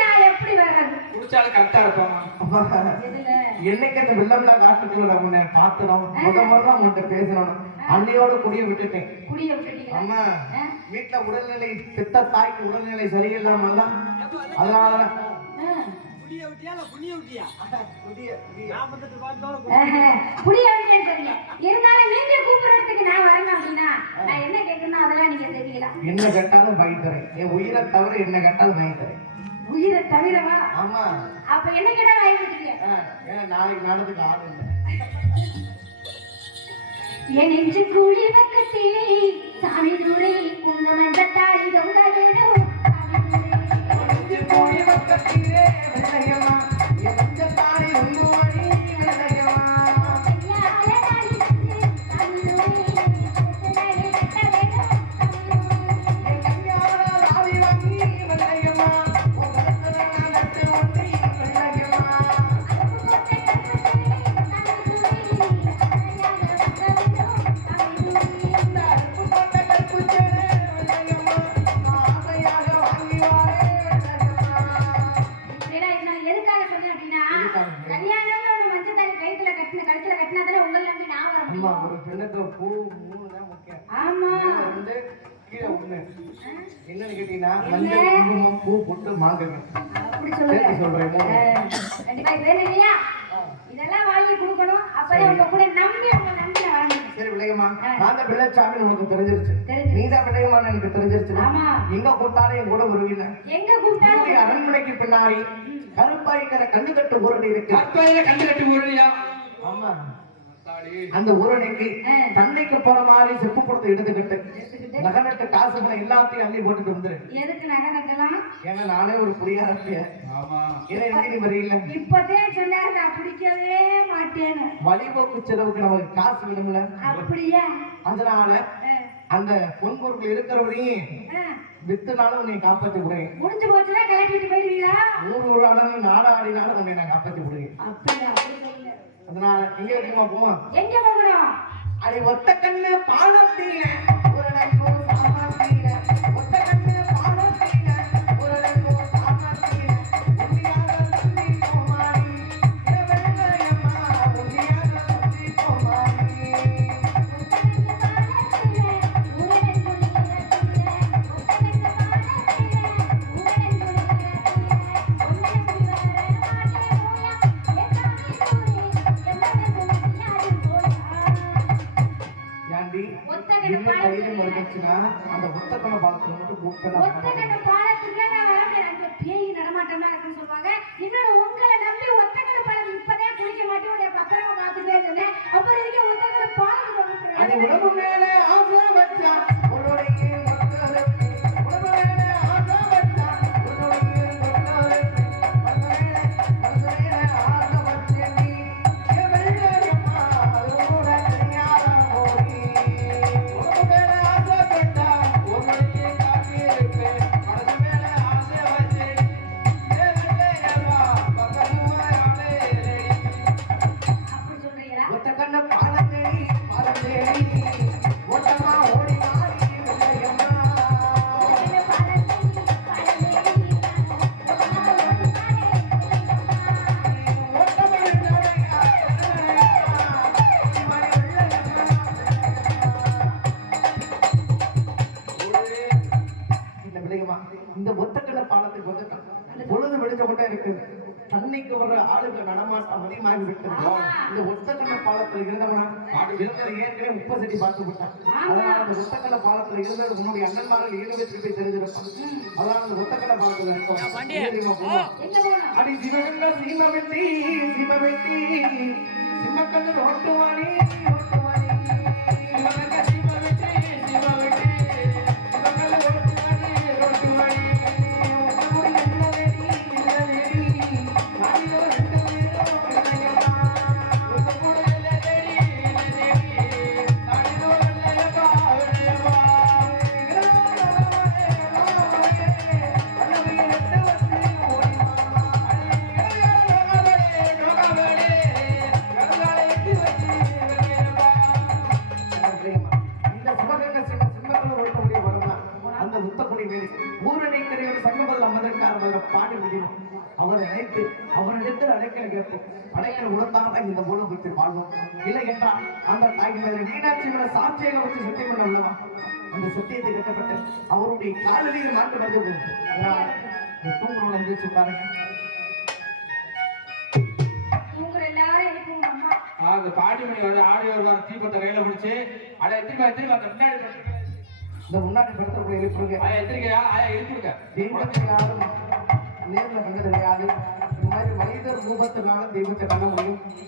நான் எப்படி வர்றது? குடிச்சாலும் கரெக்டா எதுல? என்னைக்கு அந்த வெள்ளம்ல காட்டுக்குள்ள நான் உன்னை பார்த்தோம் முத முறை உன்கிட்ட பேசணும். அன்னையோட குடிய விட்டுட்டேன். குடிய விட்டுட்டீங்களா? அம்மா வீட்டுல உடல்நிலை பெத்த தாய்க்கு உடல்நிலை சரியில்லாம அதனால. குடிய விட்டியா இல்ல விட்டியா? குடிய குடிய. நாற்பத்தெட்டு பாட்டோட புரிய வைக்கன்னு தெரியல இருந்தாலும் நீங்க கூப்பிடுறதுக்கு நான் வரணும் அப்படின்னா நான் என்ன கேட்கணும் அதெல்லாம் நீங்க தெரியலாம் என்ன கேட்டாலும் தரேன் என் உயிரை தவிர என்ன கேட்டாலும் தரேன் உயிரை தவிரவா? ஆமா. அப்ப என்ன கேட்டா வாங்கி கொடுத்துருக்கீங்க ஆ, ஏன்னா நாளைக்கு ஆள் இல்லை. என் நெஞ்சு குழி பக்கத்திலே சாமி துளை உங்க அம்மா. ஒரு பெண்ணுக்கு பூ மூணு தான் முக்கியம் ஆமா. வந்து கீழே ஒண்ணு என்னன்னு கேட்டீங்கன்னா? மஞ்சள் குங்குமம் பூ போட்டு மாங்கல்யம் அப்படி சொல்லுங்க. சொல்றேன் கண்டிப்பா இது வேணும் இல்லையா? இதெல்லாம் வாங்கி கொடுக்கணும் அப்பதான் உங்க கூட நம்பி உங்க நம்பி நான் வர முடியும். சரி விளையம்மா. நான் தான் பிள்ளைச்சாமி உனக்கு தெரிஞ்சிருச்சு தெரிஞ்சிருச்சு. நீதான் விளையமான்னு எனக்கு தெரிஞ்சிருச்சு ஆமா. எங்க கூட்டாலும் என் கூட வருவீங்க எங்க உன்னுடைய அரண்மனைக்கு பின்னாடி கருப்பாய்க்கிற கண்ணு கட்டு ஊரணி இருக்கு கற்பையில கண்டு கட்டி போடுறியா ஆமா அந்த ஊரணிக்கு. தண்ணிக்கு போற மாதிரி செப்பு படத்தை எடுத்துக்கிட்டு நகநட்டு காசுகளை எல்லாத்தையும் அள்ளி போட்டுட்டு வந்துரு. எதுக்கு நகை நட்டலாம் ஏன்னா நானே ஒரு புரியா இருப்பேன் ஆமா. ஏன்னா எனக்கு நீ வரையில இப்பதே சொன்னாரு நான் பிடிக்கவே மாட்டேன்னு. வழிபோக்கு செலவுக்கு நமக்கு காசு விடும்ல அப்படியா? அதனால அந்த பொன்பொருள் இருக்கிறவரையும். வித்துனாலும் உன்னை காப்பாற்றி விடுவேன் முடிஞ்சு போச்சுன்னா கிளப்பிட்டு போயிடுவீங்களா? ஊர் ஊரானாலும் நாடு ஆடினாலும் உன்னை நான் காப்பாற்றி விடுவேன். அப்படியா? எங்க இருக்குமா போவோம் எங்க போகணும் அது ஒத்த கண்ணு பாலத்தீன ஒரு நன்கோ சாமத்தீன அந்த ஒத்தக்கண்ண பாலத்துல மட்டும் புக் பண்ண இன்னொரு உங்களை நம்பி ஒத்தக்கடை பழம் இப்பதான் குளிக்க மாட்டேன் உடைய பத்திரமா பார்த்துட்டே சொன்னேன். அப்புறம் இதுக்கு ஒத்தக்கடை பாலம் அது உடம்பு மேல கொண்டே இருக்கு. தண்ணிக்கு வர்ற ஆளுங்க நடமாட்டம் அதிகமாகி விட்டது இந்த ஒத்தக்கடை பாலத்துல இருந்தவனா இருந்தது ஏற்கனவே முப்ப செடி பார்த்து விட்டான் அதனால அந்த ஒத்தக்கடை பாலத்துல இருந்தது உன்னுடைய அண்ணன்மார்கள் பேருக்கு போய் தெரிஞ்சிருப்பான் அதனால அந்த ஒத்தக்கடை பாலத்துல இருக்கோம். அடி சிவகங்க சீம வெட்டி சீம வெட்டி சிம்மக்கண்ணு ரோட்டுவாணி. பாட்டு முடியும் அவரை நினைத்து அவரிடத்தில் அடைக்கல கேட்போம். அடைக்கல உணர்ந்தால் இந்த உலகத்தில் வாழ்வோம். இல்லை என்றால் அந்த தாய் மேல சாட்சியாக வச்சு சத்தியம் பண்ண உள்ளவா? அந்த சத்தியத்தை கட்டப்பட்டு அவருடைய காலடியில் மாட்டு வந்து தூங்குறவங்களை எந்திரிச்சு பாருங்க அந்த பாட்டி மணி வந்து ஆடி வருவார் தீபத்தை கையில பிடிச்சு அட எத்திரிக்கா அந்த முன்னாடி படுத்துங்க. இந்த முன்னாடி படத்துல எழுப்பிருங்க ஆயா நேர்ல கண்டது கிடையாது இந்த மாதிரி மனிதர் ரூபத்தினால தெய்வத்தை காண முடியும்